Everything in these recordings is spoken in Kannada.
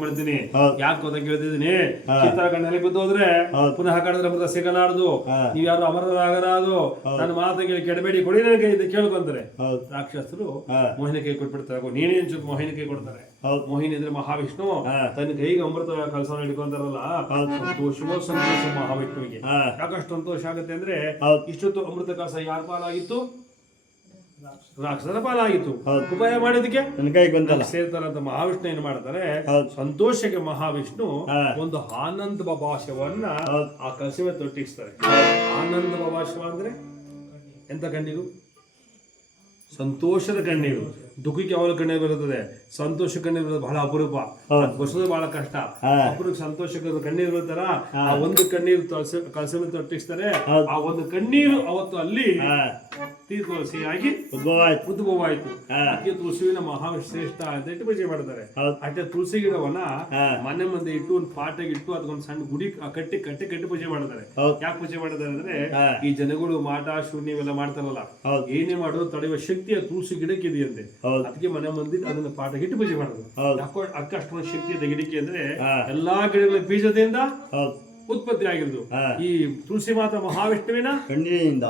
ಮಾಡ್ತೀನಿ. ಯಾಕೆ ಕೇಳ್ತಿದ್ದೀನಿ? ಹಾ. ಕಣ್ಣಲ್ಲಿ ಬಿದ್ದು ಹೋದ್ರೆ ಪುನಃ ಕಾಡಿದ್ರೆ ಅಮೃತ ಸಿಗಲಾರದು. ನೀವ್ ಯಾರು ಅಮರರಾಗಲಾರದು. ನನ್ನ ಮಾತು ಕೇಳಿ ಕೆಡಬೇಡಿ. ಕೊಡಿ ನನಗೆ ಇದು ಕೇಳ್ಕೊಂತಾರೆ. ರಾಕ್ಷಸರು. ಮೋಹಿನಿ ಕೈ ಕೊಟ್ಬಿಡ್ತಾರೆ. ನೀನೇನ್ ಚುಕ್ ಮೋಹಿನಿ ಕೈ ಕೊಡ್ತಾರೆ. ಮೋಹಿನಿ ಅಂದ್ರೆ ಮಹಾವಿಷ್ಣು. ತನ್ನ ಕೈಗೆ ಅಮೃತ ಕಲಸ ಹಿಡ್ಕೊಂತಾರಲ್ಲ? ಶುಭ ಸಂತೋಷ ಮಹಾವಿಷ್ಣುವಿಗೆ. ಸಾಕಷ್ಟು ಸಂತೋಷ ಆಗುತ್ತೆ ಅಂದ್ರೆ. ಇಷ್ಟೊತ್ತು ಅಮೃತ ಕಲಸ ಯಾರ ಪಾಲಾಗಿತ್ತು? ರಾಕ್ಷಸರ ಪಾಲಾಗಿತ್ತು. ಉಪಾಯ ಮಾಡಿದಕ್ಕೆ ನನ್ನ ಕೈ ಸೇರ್ತಾರಂತ ಮಹಾವಿಷ್ಣು ಏನ್ ಮಾಡ್ತಾರೆ. ಸಂತೋಷಕ್ಕೆ ಮಹಾವಿಷ್ಣು. ಒಂದು ಆನಂದ ಹೌದು. ಆ ಕಸಿವೆ ತೊಟ್ಟಿಸ್ತಾರೆ ಆನಂದ ಭಾಷವ ಅಂದ್ರೆ ಎಂತ ಕಣ್ಣೀರು ಸಂತೋಷದ ಕಣ್ಣೀರು ದುಃಖಕ್ಕೆ ಕಣ್ಣೀರು ಬರುತ್ತದೆ ಸಂತೋಷ ಕಣ್ಣೀರು ಬರೋದು ಬಹಳ ಅಪರೂಪ. ಅದ್ ಬಹಳ ಕಷ್ಟ. ಅಪರೂಪ ಸಂತೋಷಕ್ಕೆ ಕಣ್ಣೀರು ಬರ್ತಾರ ಆ ಒಂದು ಕಣ್ಣೀರು ಕಳಸಲು ತೊಟ್ಟಿಸ್ತಾರೆ. ಆ ಒಂದು ಕಣ್ಣೀರು ಅವತ್ತು ಅಲ್ಲಿ ತೀರ್ಕೊಸಿಯಾಗಿ ಉದ್ಭವ ಆಯ್ತು ಉದ್ಭವ ಆಯ್ತು ಹಾ. ಅದಕ್ಕೆ ತುಳಸಿವಿನ ಮಹಾಶ್ರೇಷ್ಠ ಅಂತ ಇಟ್ಟು ಪೂಜೆ ಮಾಡ್ತಾರೆ. ಅಷ್ಟೇ ತುಳಸಿ ಗಿಡವನ್ನ. ಮನೆ ಮುಂದೆ ಇಟ್ಟು ಒಂದು ಪಾಟಗೆ ಇಟ್ಟು ಅದಕ್ಕೊಂದು ಸಣ್ಣ ಗುಡಿ ಕಟ್ಟಿ ಕಟ್ಟಿ ಕಟ್ಟಿ ಪೂಜೆ ಮಾಡ್ತಾರೆ. ಯಾಕೆ ಪೂಜೆ ಮಾಡ್ತಾರೆ ಅಂದ್ರೆ ಈ ಜನಗಳು ಮಾಟ ಶೂನ್ಯ ಇವೆಲ್ಲ ಮಾಡ್ತಾರಲ್ಲ. ಏನೇ ಮಾಡೋದು ತಡೆಯುವ ಶಕ್ತಿ ಆ ತುಳಸಿ ಗಿಡಕ್ಕೆ ಇದೆಯಂತೆ ಅದಕ್ಕೆ ಮನೆ ಮಂದಿ ಅದನ್ನ ಪಾಠ ಇಟ್ಟು ಪೂಜೆ ಮಾಡೋದು. ಅಕ್ಕ ಅಷ್ಟೊಂದು ಶಕ್ತಿ ತೆಗಿಲಿಕ್ಕೆ ಅಂದ್ರೆ. ಎಲ್ಲಾ ಗಿಡಗಳ ಬೀಜದಿಂದ ಉತ್ಪತ್ತಿ ಆಗಿರೋದು. ಈ ತುಳಸಿ ಮಾತಾ ಮಹಾವಿಷ್ಣುವಿನ ಕಣ್ಣಿನಿಂದ.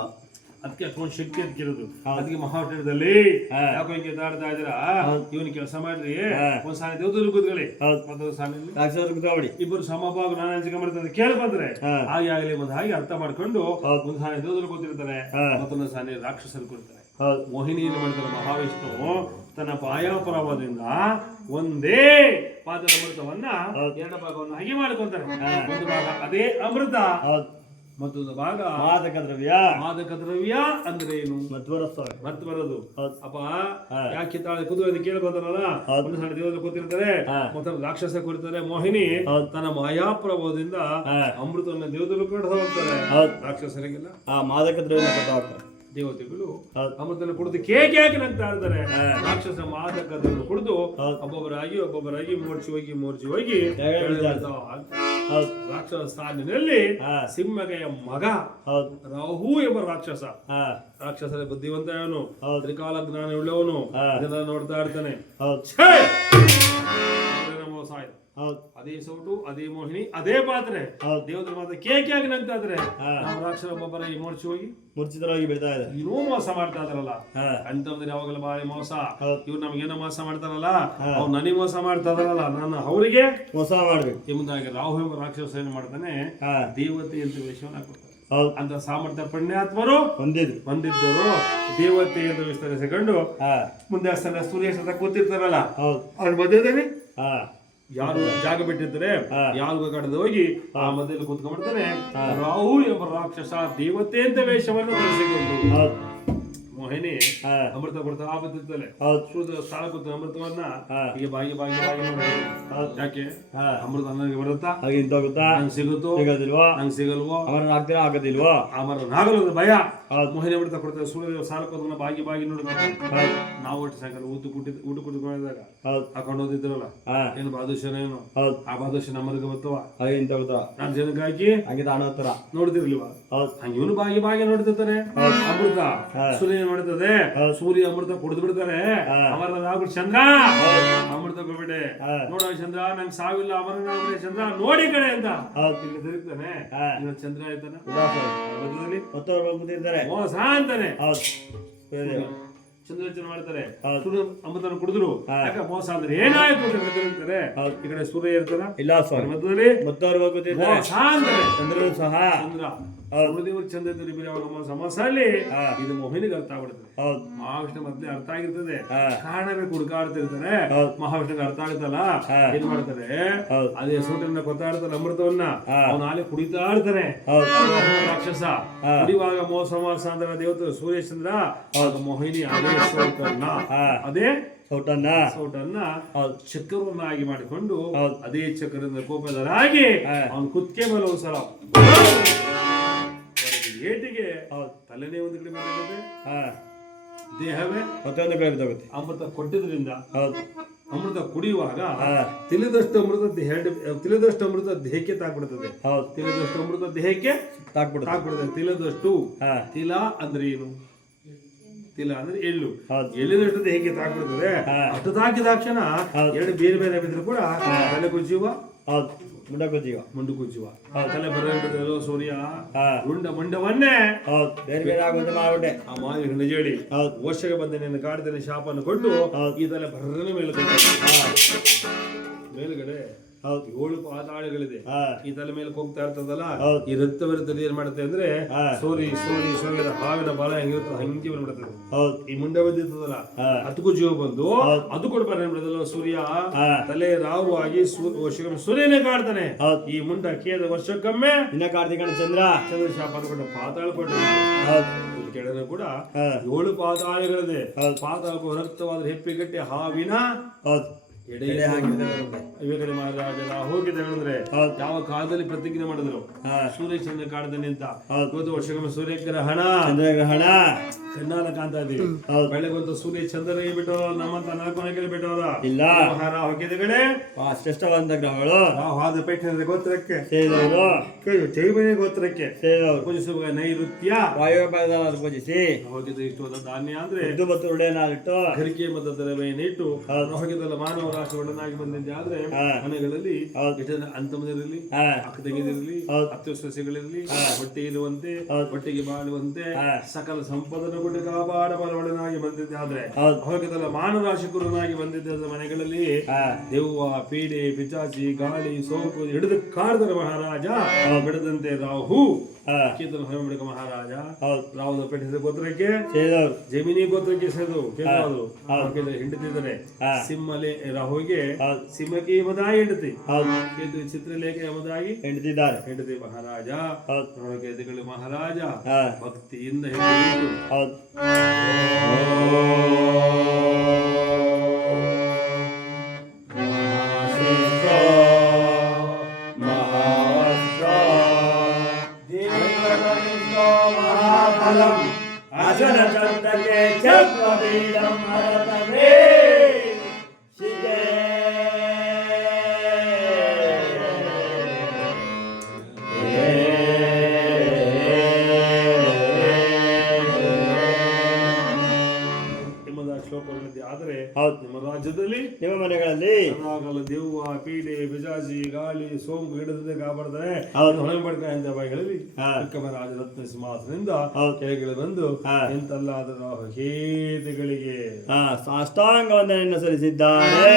ಅದಕ್ಕೆ ಅಷ್ಟೊಂದು ಶಕ್ತಿ ಅದಕ್ಕಿರೋದು. ಅದಕ್ಕೆ ಮಹಾವಿಷ್ಣದಲ್ಲಿ. ಯಾಕೋ ಹಿಂಗೆ ಎದ್ದಾಡ್ತಾ ಇದ್ದೀರಾ? ಇವನು ಕೆಲಸ ಮಾಡ್ರಿ. ಒಂದ್ ಸಾಲ ದೇವದಲ್ಲಿ ಕೂತ್ಕೊಳ್ಳಿ. ಮತ್ತೊಂದು ಕೂತ್ಕೊಬಿಡಿ ಇಬ್ಬರು ಸಮಭಾಗ ನಾನು ಅಂಚಿಕೆ ಮಾಡ್ತಾರೆ ಕೇಳಿ ಬಂದ್ರೆ. ಹಾಗೆ ಆಗಲಿ ಒಂದು ಹಾಗೆ ಅರ್ಥ ಮಾಡ್ಕೊಂಡು ಒಂದ್ ಸಾಲ ದೇವದಲ್ಲಿ ಕೂತಿರ್ತಾರೆ. ಮತ್ತೊಂದು ಸಾಲ ರಾಕ್ಷಸರು ಕೂರ್ತಾರೆ. ಹೌದು ಮೋಹಿನಿ ಏನು ಮಾಡ್ತಾರೆ ಮಹಾವಿಷ್ಣು ತನ್ನ ಪಾಯಾಪರವದಿಂದ ಒಂದೇ ಪಾದದ ಅಮೃತವನ್ನ ಎರಡು ಭಾಗವನ್ನು ಹಾಗೆ ಮಾಡ್ಕೊಂತಾರೆ ಒಂದು ಭಾಗ ಅದೇ ಅಮೃತ ಮತ್ತೊಂದು ಭಾಗ ಮಾದಕ ದ್ರವ್ಯ ಮಾದಕ ದ್ರವ್ಯ ಅಂದ್ರೆ ಏನು? ಮತ್ತೆ ಬರೋದು. ಅಪ್ಪ ಯಾಕೆ ತಾಳೆ ಕುದುರೆ ಅಂತ ಹೌದು. ಒಂದು ಸಣ್ಣ ದೇವರ ಕೂತಿರ್ತಾರೆ. ಮತ್ತೊಂದು ರಾಕ್ಷಸ ಕೂರ್ತಾರೆ ಮೋಹಿನಿ ತನ್ನ ಮಾಯಾಪ್ರಭಾವದಿಂದ. ಅಮೃತವನ್ನು ದೇವದಲ್ಲೂ ಕೂಡ ಹೋಗ್ತಾರೆ. ರಾಕ್ಷಸರಿಗೆಲ್ಲ. ಆ ಮಾದಕ ದ್ರವ್ಯ ಹೋಗ್ತಾರೆ. ದೇವತೆಗಳು ಅಮೃತನ್ನು ಅಮೃತನ ಕುಡಿದು ಕೇಕ್ ಯಾಕೆ ನಗ್ತಾ ಇರ್ತಾರೆ? ಹಾ. ರಾಕ್ಷಸ ಮಾದಕದನ್ನು ಕುಡಿದು. ಒಬ್ಬೊಬ್ಬರಾಗಿ ಒಬ್ಬೊಬ್ಬರಾಗಿ ಮೋರ್ಚಿ ಹೋಗಿ ಮೋರ್ಚಿ ಹೋಗಿ ರಾಕ್ಷಸ ಸ್ಥಾನಿನಲ್ಲಿ ಸಿಂಹಗೆಯ ಮಗ ರಾಹು ಎಂಬ ರಾಕ್ಷಸ. ರಾಕ್ಷಸರ ಬುದ್ಧಿವಂತ ಅವನು. ತ್ರಿಕಾಲ ಜ್ಞಾನ ಉಳ್ಳವನು ನೋಡ್ತಾ ಇರ್ತಾನೆ. ಹೌದು. ಅದೇ ಸೌಟು ಅದೇ ಮೋಹಿನಿ ಅದೇ ಪಾತ್ರೆ. ದೇವದ್ರ ಮಾತ್ರ ಕೇಕ್ ಯಾಕೆ. ನಮ್ಮ ರಾಕ್ಷಸ ಒಬ್ಬೊಬ್ಬರ ಈ ಮೂರ್ಛೆ ಹೋಗಿ ಮೂರ್ಛಿತರಾಗಿ ಬೀಳ್ತಾ ಇದೆ. ಏನೋ ಮೋಸ ಮಾಡ್ತಾ ಇದಾರಲ್ಲ ಅಂತಂದ್ರೆ ಯಾವಾಗಲೂ ಬಾರಿ ಮೋಸ. ಇವ್ರು ನಮ್ಗೇನೋ ಮೋಸ ಮಾಡ್ತಾರಲ್ಲ. ಅವ್ರು ನನಗೆ ಮೋಸ ಮಾಡ್ತಾ ಇದಾರಲ್ಲ ನಾನು ಅವರಿಗೆ ಮೋಸ ಮಾಡ್ಬೇಕು. ಎಂಬುದಾಗಿ ರಾಹು ರಾಕ್ಷಸ ಏನ್ ಮಾಡ್ತಾನೆ? ದೇವತೆ ಅಂತ ವೇಷವನ್ನ ಹೌದು. ಅಂತ ಸಾಮರ್ಥ್ಯ ಪುಣ್ಯಾತ್ಮರು ಹೊಂದಿದ್ರು. ಬಂದಿದ್ದರು ದೇವತೆ ಎಂದು ವಿಸ್ತರಿಸಿಕೊಂಡು ಮುಂದೆ ಸೂರ್ಯ ಕೂತಿರ್ತಾರಲ್ಲ. ಹೌದು. ಅವ್ರ ಮಧ್ಯದಲ್ಲಿ ಹಾ. ಯಾರು ಜಾಗ ಬಿಟ್ಟಿರ್ತಾರೆ ಹಾ. ಯಾರು ಕಡೆದು ಹೋಗಿ ಆ ಮಧ್ಯದಲ್ಲಿ ಕೂತ್ಕೊಂಡ್ಬಿಡ್ತಾನೆ ರಾಹು ಎಂಬ ರಾಕ್ಷಸ ದೇವತೆ ಅಂತ ವೇಷವನ್ನು ಧರಿಸಿಕೊಂಡು ಮೋಹಿನಿ ಅಮೃತ ಕೊಡ್ತಾ ಆ ಹೌದು. ಸ್ಥಳ ಕೂತ ಅಮೃತವನ್ನ. ಹೀಗೆ ಬಾಗಿ ಬಾಗಿ ಬಾಗಿ ಯಾಕೆ? ಅಮೃತ ನನಗೆ ಬರುತ್ತಾ? ಹಾಗೆ ಇಂತ ಗೊತ್ತಾ ನಂಗೆ ಸಿಗುತ್ತೋ? ಸಿಗೋದಿಲ್ವಾ? ನಂಗೆ ಸಿಗಲ್ವೋ? ಅವರ ಆಗ್ತೀರಾ ಆಗೋದಿಲ್ವಾ? ಆಮರ ನಾಗಲದ ಭಯ. ಮೋಹಿನಿ ಬಿಡ್ತಾ ಕೊಡ್ತಾರೆ ಸೂರ್ಯ ಸಾಲ ಕೂತ್ಕೊಂಡು ಬಾಗಿ ಬಾಗಿ ನೋಡ್ತಾರೆ ಹೌದು ನಾವು ಒಟ್ಟು ಸಾಯಂಕಾಲ ಊಟ ಕುಟ್ಟಿದ್ ಊಟ ಹೌದು ಹಾಕೊಂಡು ಹೋದಿದ್ರಲ್ಲ ಏನು ಬಾದುಷನ ಏನು? ಹೌದು ಆ ಬಾದುಷ ನಮ್ಮರ್ಗ ಬರ್ತವ. ಇಂತ ಗೊತ್ತಾ ಜನಕ್ಕಾಗಿ ಹಂಗೆ ನೋಡ್ತಿರ್ಲಿಲ್ವಾ ಹೌದು ಹಂಗೆ ಇವನು ಬಾಗಿ ಬಾಗಿ ನೋಡ್ತಿರ್ತಾರೆ ಅಮೃತ. ಸೂರ್ಯ ನೋಡ್ತದೆ ಹೌದು. ಸೂರ್ಯ ಅಮೃತ ಕುಡಿದು ಬಿಡ್ತಾರೆ ಹಾ. ಅಮರ ಆಗ್ಬಿಟ್ಟು ಚಂದ್ರ. ಅಮೃತ ಕೊಡ್ಬಿಟ್ಟೆ ನೋಡ ಚಂದ್ರ ನಂಗ್ ಸಾವಿಲ್ಲ ಅಮರ ಚಂದ್ರ. ನೋಡಿ ಕಡೆ ಅಂತ. ತಿರುಗ್ತಾನೆ. ಚಂದ್ರ ಆಯ್ತಾನೆ? ಮತ್ತವ್ರು ಬಂದ್ಬಿಟ್ಟಿರ್ತಾರೆ. ಮೋಸ ಅಂತಾನೆ. ಚಂದ್ರಚನ ಮಾಡ್ತಾರೆ. ಸೂರ್ಯ ಅಮೃತನ ಕುಡಿದ್ರು. ಯಾಕೆ ಮೋಸ ಅಂದ್ರೆ ಏನಾಯ್ತು ಅಂತ ಹೇಳ್ತಾರೆ. ಈ ಕಡೆ ಸೂರ್ಯ ಇರ್ತಾನ ಇಲ್ಲ ಸ್ವಾಮಿ. ಮಧ್ಯದಲ್ಲಿ ಮತ್ತವ್ರು ಅಂತಾರೆ. ಚಂದ್ರನು ಸಹ. ಚಂದ್ರ. ಹೌದು. ಚಂದ ಅಲ್ಲಿ ಹಾ. ಇದು ಮೋಹಿನಿಗೆ ಅರ್ಥ ಆಗ್ಬಿಡ್ತದೆ ಹೌದು ಮಹಾವಿಷ್ಣು ಮೊದ್ಲೇ ಅರ್ಥ ಆಗಿರ್ತದೆ. ಕಾರಣವೇ ಹುಡುಕಾಡ್ತಿರ್ತಾರೆ ಹೌದು. ಮಹಾವಿಷ್ಣುಗೆ ಅರ್ಥ ಆಗುತ್ತಲ್ಲ. ಏನ್ ಮಾಡ್ತಾರೆ ಅದೇ ಸೂಟನ್ನ ಕೊತ್ತಾಡ್ತಾನೆ ಅಮೃತವನ್ನ ಹಾ. ಆಲೆ ಕುಡಿತಾ ಇರ್ತಾನೆ ರಾಕ್ಷಸ. ಕುಡಿಯುವಾಗ ಮೋಸ ಮಾಸ ಅಂದ್ರೆ ದೇವತೆ ಸೂರ್ಯಚಂದ್ರ ಚಂದ್ರ ಮೋಹಿನಿ ಅದೇ ಸೌಟನ್ನ. ಅದೇ ಸೌಟನ್ನ ಸೌಟನ್ನ ಚಕ್ರವನ್ನ ಚಕ್ರವನ್ನಾಗಿ ಮಾಡಿಕೊಂಡು ಅದೇ ಚಕ್ರದಿಂದ ಕೋಪದರಾಗಿ. ಅವನು ಕುತ್ತಿಗೆ ಮೇಲೆ ಒಂದ್ಸಲ ಏಟಿಗೆ ಹೌದು ತಲೆನೇ ಒಂದು ಕಡೆ ಮಾಡಿದೆ ಹಾ. ದೇಹವೇ ಮತ್ತೊಂದು ಕಡೆ ಆಗುತ್ತೆ ಅಮೃತ ಕೊಟ್ಟಿದ್ರಿಂದ ಹೌದು. ಅಮೃತ ಕುಡಿಯುವಾಗ ತಿಳಿದಷ್ಟು ಅಮೃತ ದೇಹ ತಿಳಿದಷ್ಟು ಅಮೃತ ದೇಹಕ್ಕೆ ತಾಕ್ಬಿಡ್ತದೆ. ಹೌದು. ತಿಳಿದಷ್ಟು ಅಮೃತ ದೇಹಕ್ಕೆ ತಾಕ್ಬಿಡುತ್ತೆ ತಾಕ್ಬಿಡ್ತದೆ. ತಿಳಿದಷ್ಟು ತಿಲ ಅಂದ್ರೆ ಏನು? ತಿಲ ಅಂದ್ರೆ ಎಳ್ಳು. ಹೌದು. ದೇಹಕ್ಕೆ ತಾಕ್ಬಿಡ್ತದೆ. ಅಷ್ಟು ತಾಕಿದ ತಕ್ಷಣ ಎರಡು ಬೇರೆ ಬೇರೆ ಬಿದ್ರು ಕೂಡ ತಲೆ ಮುಂಡ ಕುಜ್ಜಿವ ಮುಂಡು ಕುಜ್ಜುವ ತಲೆ ಬರ ಸೂರ್ಯ ಹಾ ರುಂಡ ಮುಂಡವನ್ನೇ ಹೌದು ಬೇರೆ ಬೇರೆ ಆಗುವಂತೆ ಮಾಡ್ಬಿಟ್ಟೆ ಆ ಮಾವಿ ಹಿಂಡಜೇಳಿ ಹೌದು ವರ್ಷಕ್ಕೆ ಬಂದ ನಿನ್ನ ಕಾಡಿದಲ್ಲಿ ಶಾಪನ್ನು ಕೊಟ್ಟು ಹೌದು. ಈ ತಲೆ ಬರ್ರನ ಮೇಲೆ ಮೇಲ್ಗಡೆ ಹೌದು ಏಳು ಪಾತಾಳಗಳಿದೆ ಈ ತಲೆ ಮೇಲೆ ಹೋಗ್ತಾ ಇರ್ತದಲ್ಲ. ಈ ರಕ್ತವಿರುತ್ತದೆ ಏನ್ ಮಾಡುತ್ತೆ ಅಂದ್ರೆ. ಸೋರಿ ಸೋರಿ ಸೋರಿದ ಹಾವಿನ ಬಲ ಹೆಂಗಿರುತ್ತೆ ಹಂಗೆ ಬಂದ್ಬಿಡ್ತದೆ ಹೌದು. ಈ ಮುಂಡೆ ಬಂದಿರ್ತದಲ್ಲ ಅದಕ್ಕೂ ಜೀವ ಬಂದು. ಅದು ಕೂಡ ಬಂದ್ಬಿಡದಲ್ಲ ಸೂರ್ಯ. ತಲೆ ರಾವು ಆಗಿ ವರ್ಷಕ್ಕೊಮ್ಮೆ ಸೂರ್ಯನೇ ಕಾಡ್ತಾನೆ ಈ ಮುಂಡ ಕೇದ ವರ್ಷಕ್ಕೊಮ್ಮೆ ಇನ್ನ ಕಾರ್ತಿಕಣ ಚಂದ್ರ. ಚಂದ್ರ ಶಾಪ ಅನ್ಕೊಂಡು ಪಾತಾಳ ಕೊಟ್ಟು ಹೌದು. ಕೂಡ ಏಳು ಪಾತಾಳಗಳಿದೆ ಪಾತಾಳ ರಕ್ತವಾದ ಹೆಪ್ಪಿ ಕಟ್ಟಿ ಹಾವಿನ ಎಡೆ ಎಡೆ ಹಾಕಿದೆ ವಿವೇಕನ ಹೇಳಿದ್ರೆ ಹೌದು. ಯಾವ ಕಾಲದಲ್ಲಿ ಪ್ರತಿಜ್ಞೆ ಮಾಡಿದ್ರು? ಹಾ. ಸೂರ್ಯ ಚಂದ್ರ ಕಾಡ್ತಾನೆ ಅಂತ. ಇವತ್ತು ವರ್ಷಕ್ಕೊಮ್ಮೆ ಸೂರ್ಯಗ್ರಹಣ. ಚಂದ್ರಗ್ರಹಣ. ಕಣ್ಣಾಲ ಕಾಣ್ತಾ ಇದೀವಿ ಬೆಳಗ್ಗೆ ಸೂರ್ಯ ಚಂದ್ರ ಬಿಟ್ಟು ನಮ್ಮಂತ ನರಕೊನೆಗೆ ಬಿಟ್ಟವರ ಇಲ್ಲ. ಆಹಾರ ಹೋಗಿದ ಶ್ರೇಷ್ಠವಾದ ಗ್ರಹಗಳು. ನಾವು ಹಾದ ಗೋತ್ರಕ್ಕೆ. ಸೇರಿದವರು. ಚೈಮನೆ ಗೋತ್ರಕ್ಕೆ. ಸೇರಿದವರು. ಪೂಜಿಸುವ ನೈಋತ್ಯ. ವಾಯುವ್ಯ ಪೂಜಿಸಿ. ಹೋಗಿದ ಇಷ್ಟವಾದ ಧಾನ್ಯ ಅಂದ್ರೆ ಇದು ಮತ್ತು ಉರುಳೆನಾಲಿಟ್ಟು ಕರಿಕೆ ಮತ್ತು ದರವೆಯನ್ನಿಟ್ಟು ಇಟ್ಟು ಹೋಗಿದ್ದಲ್ಲ ಮಾನವ ರಾಶಿ ಒಡನಾಗಿ ಬಂದಿದ್ದೆ ಆದ್ರೆ. ಮನೆಗಳಲ್ಲಿ ಅಂತಮದಿರಲಿ ಅಕ್ಕ ತಂಗಿದಿರಲಿ. ಅತ್ತೆ ಸಸ್ಯಗಳಿರಲಿ ಹೊಟ್ಟೆ ಇರುವಂತೆ. ಹೊಟ್ಟೆಗೆ ಬಾಳುವಂತೆ ಸಕಲ ಸಂಪದನ್ನು ಕೊಟ್ಟು ಕಾಪಾಡ ಬಲವಡನಾಗಿ ಬಂದಿದ್ದೆ ಆದ್ರೆ ಹೋಗಿದ್ದಲ್ಲ ಮಾನರಾಶಿ ಕುರುನಾಗಿ ಬಂದಿದ್ದ ಮನೆಗಳಲ್ಲಿ ದೆವ್ವ ಪೀಡೆ ಪಿಚಾಚಿ ಗಾಳಿ ಸೋಂಕು ಹಿಡಿದು ಕಾಡದ ಮಹಾರಾಜ. ಬಿಡದಂತೆ ರಾಹು. ಹಾ. ಹೊರಮಡಿಕ ಮಹಾರಾಜ. ರಾವಣ ಪೇಟೆ ಗೋತ್ರಕ್ಕೆ ಜಮಿನಿ ಗೋತ್ರಕ್ಕೆ ಸೇರಿದು ಕೇಂದ್ರವಾದರು ಹೌದು. ಹಿಂಡತಿದ್ದಾರೆ. ಸಿಂಹಲೆ ರಾಹುಗೆ ಸಿಂಹಕ್ಕೆ ಎಂಬುದಾಗಿ ಹೆಂಡತಿ. ಕೇತು ಚಿತ್ರಲೇಖ ಎಂಬುದಾಗಿ ಹೆಂಡತಿದ್ದಾರೆ ಹೆಂಡತಿ ಮಹಾರಾಜ. ಎದುಗಳು ಮಹಾರಾಜ. ಭಕ್ತಿಯಿಂದ ಹಿಡಿದು महाफलम् अजनचन्दके च प्रवीणम् हरतवे ರಾಜ್ಯದಲ್ಲಿ ನಿಮ್ಮ ಮನೆಗಳಲ್ಲಿ. ಸದಾಕಾಲ ದೆವ್ವ ಪೀಡೆ ಬಿಜಾಜಿ ಗಾಳಿ ಸೋಂಕು ಹಿಡಿದಂತೆ ಕಾಪಾಡ್ತಾರೆ. ಅದನ್ನು ಹೊಳೆ ಮಾಡ್ತಾ ಅಂತ ಬಾಯಿಗಳಲ್ಲಿ ಹಾ. ಚಿಕ್ಕಮರಾಜ ರತ್ನ ಸಿಂಹಾಸನದಿಂದ ಹೌದು. ಕೆಳಗೆ ಬಂದು ಎಂತೆಲ್ಲ ಅದರ ಹೇದಿಗಳಿಗೆ ಸಾಷ್ಟಾಂಗ ವಂದನೆಯನ್ನು ಸಲ್ಲಿಸಿದ್ದಾರೆ.